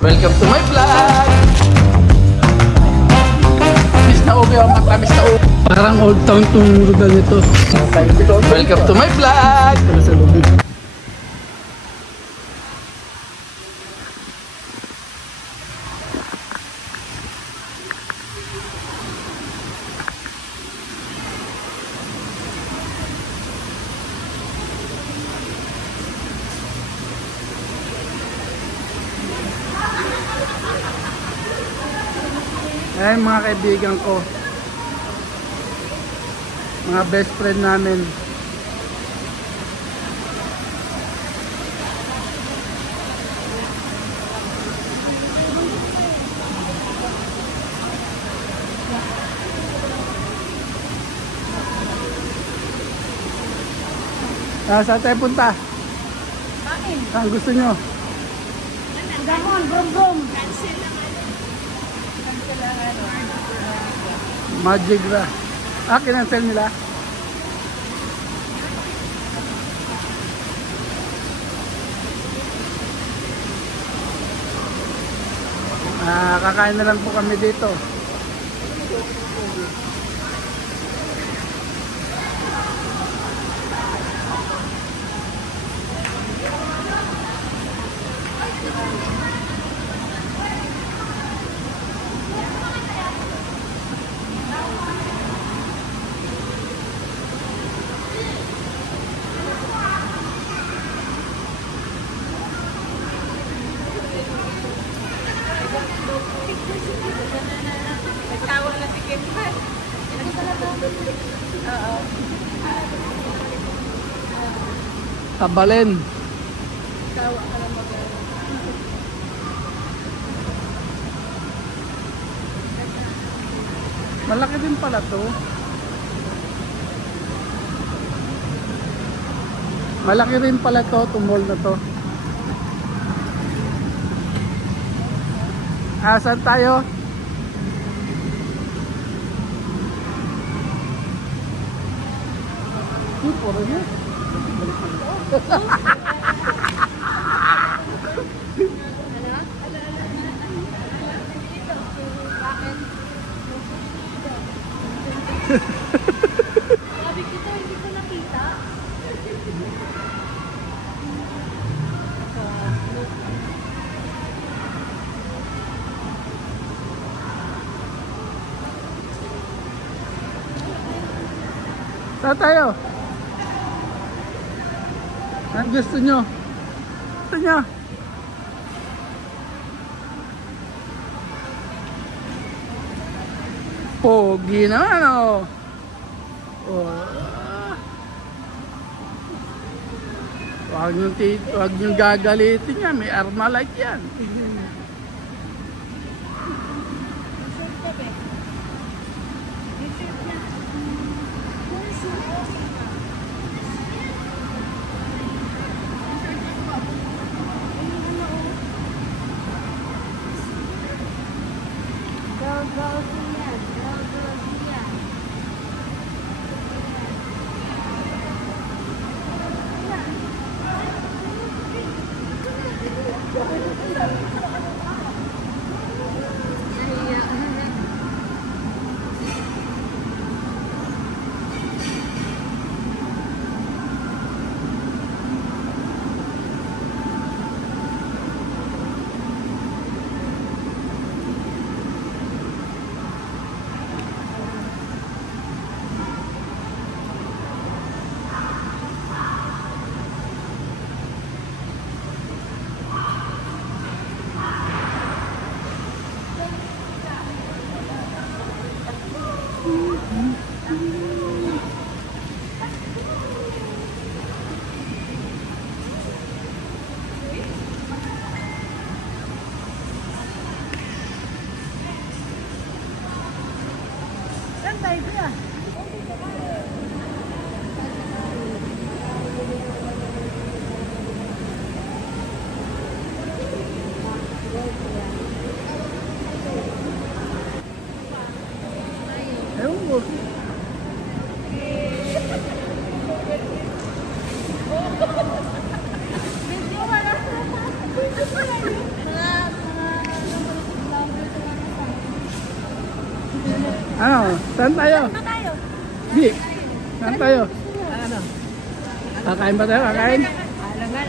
Welcome to my vlog! Miss na ubi ang mata, miss na ubi. Parang old town tong lugar nito. Welcome to my vlog! Ayan mga kaibigan ko, mga best friend namin. Saan tayo punta? Bakit? Saan gusto nyo? Damon, brum brum. Magic ra. Kinansel nila. Kakain na lang po kami dito. Nagtawag na si Kim. Oo. Tabalen. Tawa ka lang mag- Malaki din pala to. Malaki rin pala to, itong mall na to. Saan tayo? Puro niya. Sabi kita, hindi ko nakita. Saan tayo? Ang gusto nyo? Gusto nyo? Pogi naman oh. Huwag nyo gagalitin yan. May Armalite yan. Ano? Saan tayo? Saan tayo? Di. Saan tayo? Kakain ba tayo? Kakain?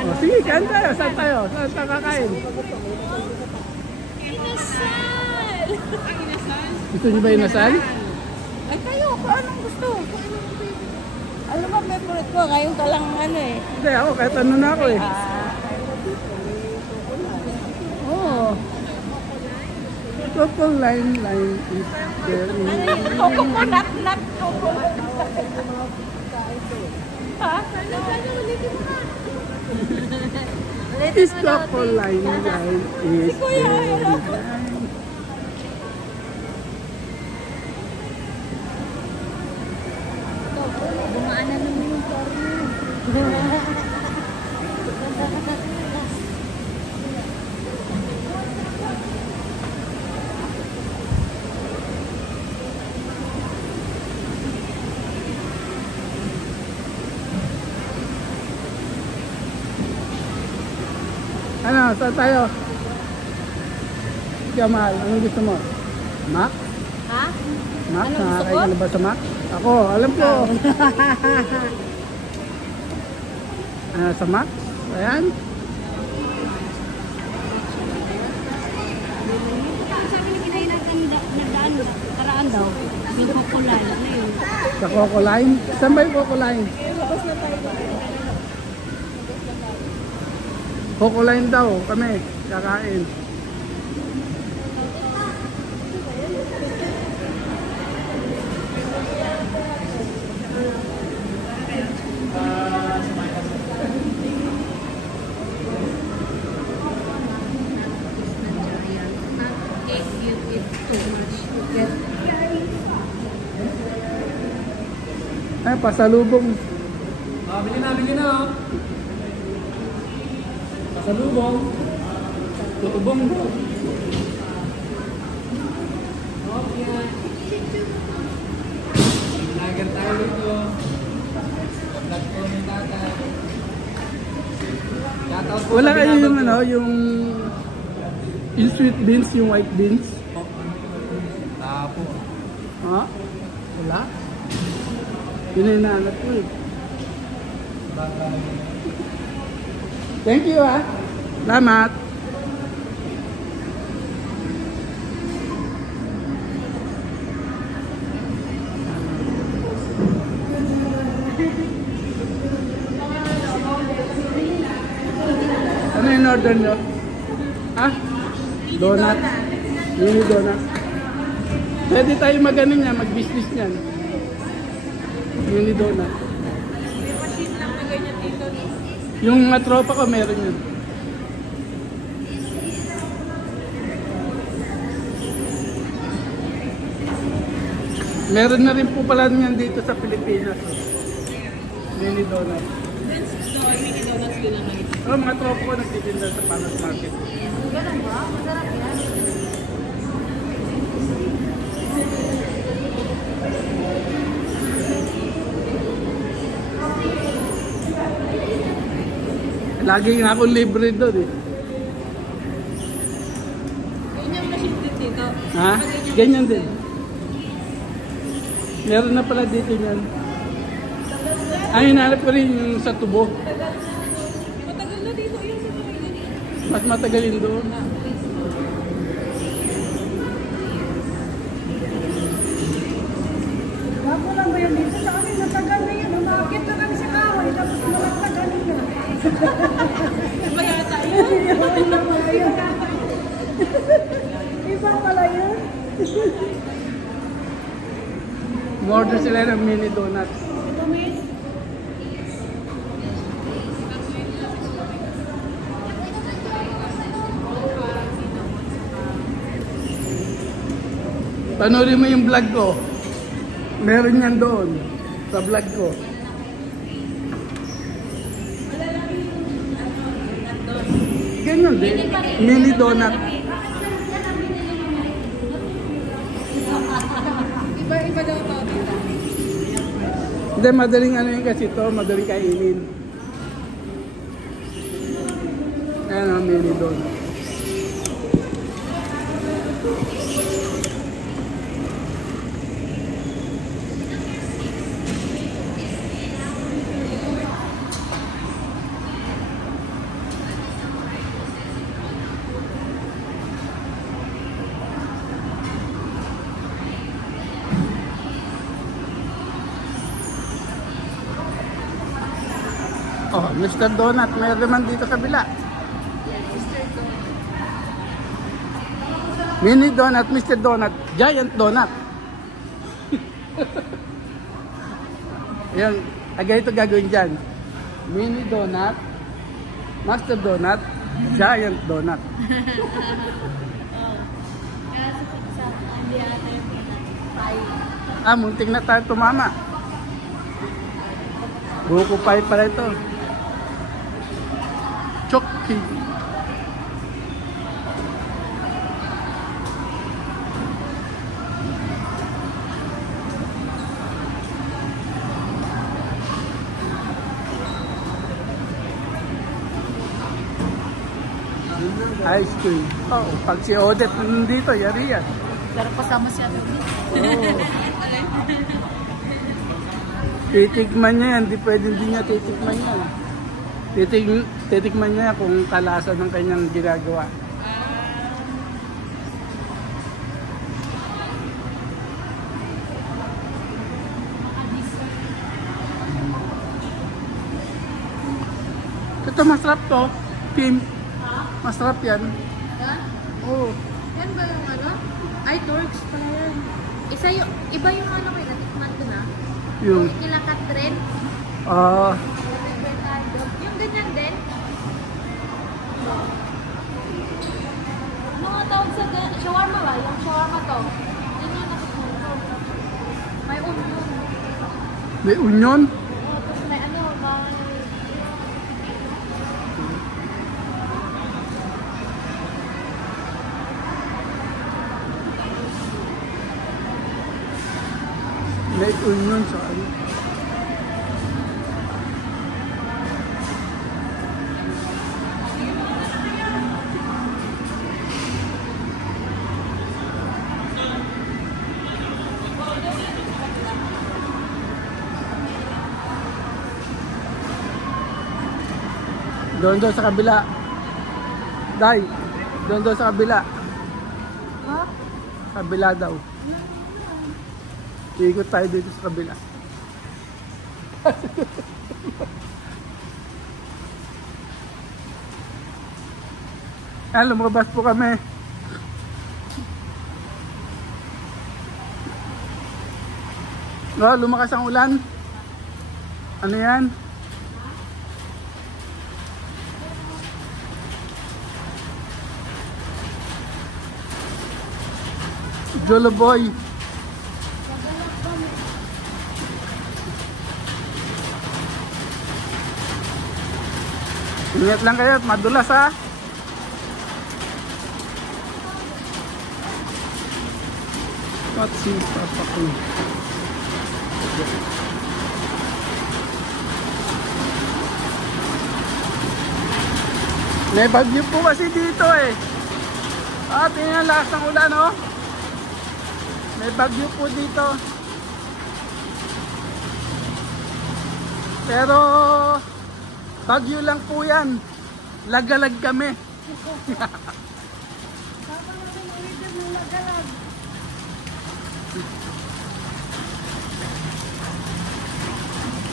O, sige, kain tayo. Saan tayo? Saan tayo kakain? Inasal! Gusto niyo ba inasal? Ay kayo, kung anong gusto? Alam mo, favorite ko, ngayon ka lang ano eh. Hindi, ako kahit ano na ako eh. Oo. Coco line is very... Coco po, nat, coco. Ha? Is coco line is Kuya, very ayun. nice. Dumaan na naman yung corner. Ano, saan tayo? Ikaw, mahal, anong gusto mo? Mac? Ha? Mac? Anong gusto Nakakain ko? ka na ba sa Mac? Ako, alam ko. Sa Mac? Ayan. Sabi ni Pinay nagdaan, karaan daw. Yung popular, ano yun? Sa Coco Line? Saan ba yung Coco Line? Coco Line daw kami, kakain. Ay, pasalubong. Bili na oh. Pasalubong. Tutubong bro. Lager tayo dito. Vlog ko ni tatay. Shoutout po Wala sa kayo binabag yung ko. ano, yung sweet beans, yung white beans? Tapo. Ha? Wala? Yun na hinahanap ko eh. Thank you ah. Salamat. Ano yung order nyo? Ha? Donut. Mini donut. Pwede tayo mag-ano niya, mag-business niyan. Mini donut. Yung mga tropa ko meron yun. Meron na rin po pala niyan dito sa Pilipinas. Mini donut. Mini donuts din naman. Oh, mga tropa ko nagtitinda sa Panas Market. Ganun ba? Masarap yan. Lagi nga akong libre doon eh. Ganyan mo na shifted dito. Ha? Ganyan din. Meron na pala dito niyan. Ay, hinahanap ko rin yung sa tubo. Matagal na dito yun sa Pilipinas. Mas matagalin doon. Bago lang ba yun dito? Sa kami matagal na yun. Umakit na kami sa kahoy. Tapos malaglag galing na. Iba yata yun. Iba pala yun. Iba pala yun. Order sila ng mini donuts. Ito, miss. Panoorin mo yung vlog ko. Meron yan doon. Sa vlog ko. Ganyan din. Mini donut. Iba daw to. Hindi, madaling ano yun kasi ito. Madaling kainin. Ayan ang mini donut. Mr. Donut, may naman dito sa kabila. Mini Donut, Mr. Donut, Giant Donut. Ayan, ganito gagawin dyan. Mini Donut, Master Donut, Giant Donut. Munting na tayo tumama. Buko pie pala ito. Chokki. Ice cream. Oh, pag si Odette nandito, yari yan. Pero kasama siya doon. Oh. Titikman niya yan, di pwede hindi niya titikman yan. Titikman niya kung kalasa ng kanyang ginagawa. Ito masarap to, Kim. Masarap yan. Ha? Oo. Yan ba yung ano? Ay, Turks pala yan. Iba yung ano kayo, natikman ko na. Yung, Yung ilakat rin. Yung ganyan din. Ano nga tawag sa shawarma ba? Yung shawarma to. Yun yung natikman ko. May onion. may onion. Tapos may ano, May onion sa ano. Doon sa kabila. Day, doon sa kabila. ha? Kabila daw. Ikot tayo dito sa kabila. Ayan, lumabas po kami. Lumakas ang ulan. Ano yan? Joloboy. Ingat lang kayo at madulas ha. At si Papa ko. May bagyo po kasi dito eh. Tingnan lakas ng ulan oh. May bagyo po dito. Pero bagyo lang po yan. Lagalag kami. Tama na sa order ng lagalag.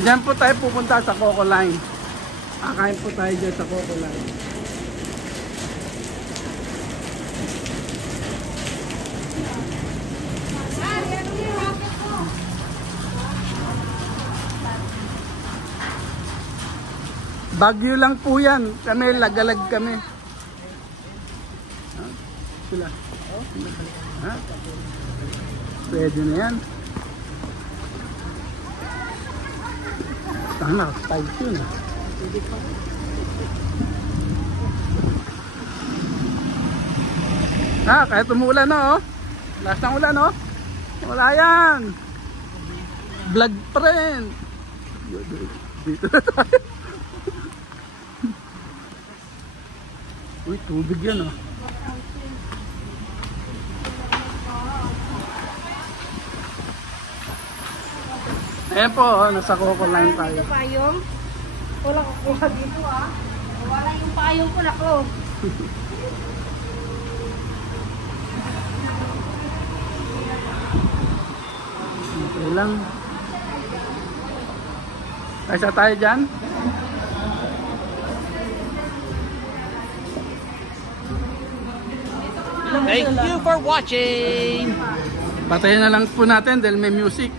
Diyan po tayo pupunta sa Coco Line. Kakain po tayo dyan sa Coco Line. Bagyo lang po yan. Kami, lagalag kami. Sila. Ha? Pwede na yan. Sana, 5 yun. Kahit umuulan na oh. Last ng ulan oh. Wala yan. Vlog friend. Dito na tayo. Uy, tubig yan oh. Ayan po, oh, nasa Coco Line tayo. Dito payong. Wala kukuha dito ah. Wala yung payong ko na ko. Okay lang. Kaysa tayo dyan? Thank you for watching! Patayin na lang po natin dahil may music.